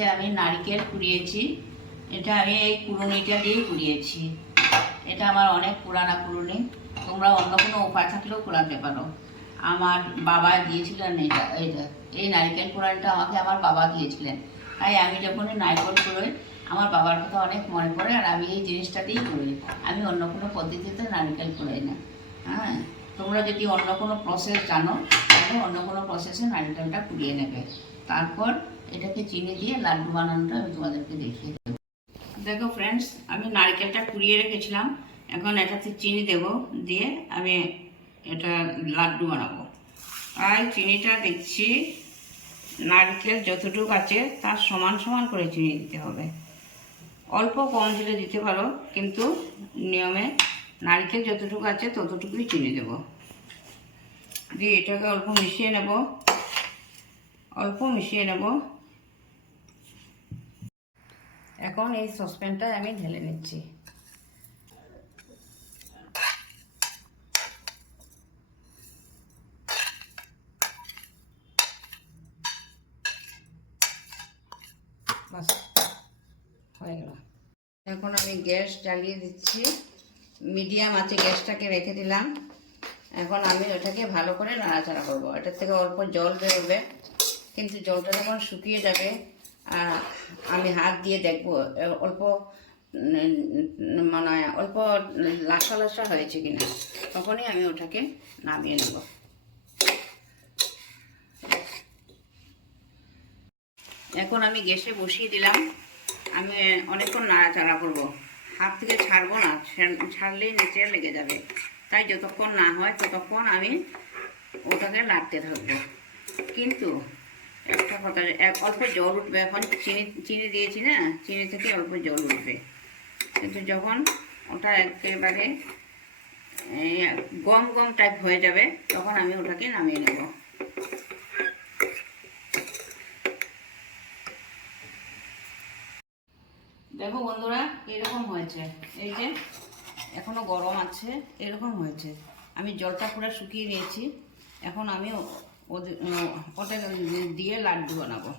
আজকে আমি নারকেল কুড়িয়েছি। এটা আমি এই কুড়ুনিটা দিয়েই কুড়িয়েছি। এটা আমার অনেক পুরানা কুড়ুনি। তোমরা অন্য কোনো উপায় থাকলেও কুড়াতে পারো। আমার বাবা দিয়েছিলেন এই নারকেল কুড়ানিটা আমাকে আমার বাবা দিয়েছিলেন। তাই আমি যখনই নারকেল কুড়োই আমার বাবার কথা অনেক মনে পড়ে, আর আমি এই জিনিসটাতেই কুড়ি। আমি অন্য কোনো পদ্ধতিতে নারকেল কুড়াই না। হ্যাঁ, তোমরা যদি অন্য কোনো প্রসেস জানো তাহলে অন্য কোনো প্রসেসে নারকেলটা কুড়িয়ে নেবে। তারপর এটাকে চিনি দিয়ে লাড্ডু বানানোটা আমি তোমাদেরকে দেখিয়ে দেবো। দেখো ফ্রেন্ডস, আমি নারকেলটা কুড়িয়ে রেখেছিলাম। এখন এটাতে চিনি দেব, দিয়ে আমি এটা লাড্ডু বানাবো। আর চিনিটা দেখছি নারকেল যতটুকু আছে তার সমান সমান করে চিনি দিতে হবে। অল্প কম দিলে দিতে পারো, কিন্তু নিয়মে নারকেল যতটুকু আছে ততটুকুই চিনি দেব। দিয়ে এটাকে অল্প মিশিয়ে নেব। এখন এই সসপ্যানটায় আমি ঢেলে নিচ্ছি। বাস হয়ে গেল। এখন আমি গ্যাস জ্বালিয়ে দিচ্ছি, মিডিয়াম আছে গ্যাসটাকে রেখে দিলাম। এখন আমি ওটাকে ভালো করে নাড়াচাড়া করবো। এটার থেকে অল্প জল বেরোবে, কিন্তু জলটা যখন শুকিয়ে যাবে আমি হাত দিয়ে দেখবো অল্প মানে অল্প লাসা লাসা হয়েছে কিনা, তখনই আমি ওটাকে নামিয়ে নেব। এখন আমি গ্যাসে বসিয়ে দিলাম। আমি অনেকক্ষণ নাড়াচাড়া করবো, হাত থেকে ছাড়বো না, ছাড়লেই নিচে লেগে যাবে। তাই যতক্ষণ না হয় ততক্ষণ আমি ওটাকে নাড়তে থাকবো। কিন্তু একটা কথা, অল্প জল উঠবে। এখন চিনি দিয়েছি না, চিনি থেকে অল্প জল উঠবে। কিন্তু যখন ওটা একেবারে গম গম টাইপ হয়ে যাবে তখন আমি ওটাকে নামিয়ে নেব। দেখো বন্ধুরা, এরকম হয়েছে। এই যে এখনো গরম আছে, এরকম হয়েছে। আমি জলটা পুরো শুকিয়ে নিয়েছি। এখন আমি ওটা দিয়ে লাড্ডু বানাবো।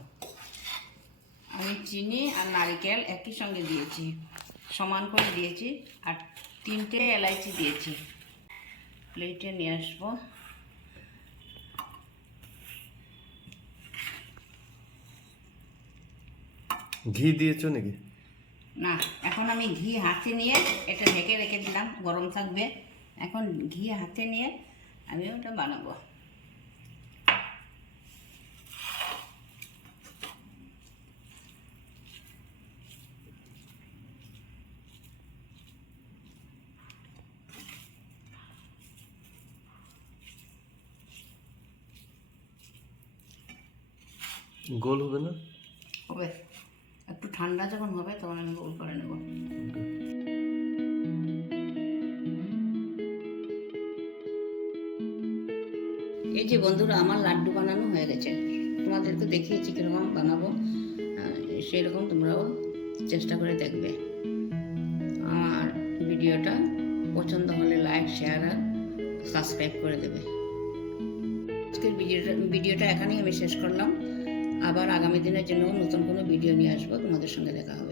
আমি চিনি আর নারকেল একই সঙ্গে দিয়েছি, সমান করে দিয়েছি, আর 3টে এলাইচি দিয়েছি। প্লেটে নিয়ে আসবো। ঘি দিয়েছো নাকি? না, এখন আমি ঘি হাতে নিয়ে এটা ঢেকে রেখে দিলাম, গরম থাকবে। এখন ঘি হাতে নিয়ে আমি ওটা বানাবো। গোল হবে না? হবে, একটু ঠান্ডা যখন হবে তখন আমি গোল করে নেব। এই যে বন্ধুরা, আমার লাড্ডু বানানো হয়ে গেছে। তোমাদেরকে দেখিয়েছি কীরকম বানাবো, সেরকম তোমরাও চেষ্টা করে দেখবে। আমার ভিডিওটা পছন্দ হলে লাইক, শেয়ার আর সাবস্ক্রাইব করে দেবে। আজকের ভিডিওটা এখানেই আমি শেষ করলাম। আবার আগামী দিনের জন্য নতুন কোনো ভিডিও নিয়ে আসবো, তোমাদের সঙ্গে দেখা হবে।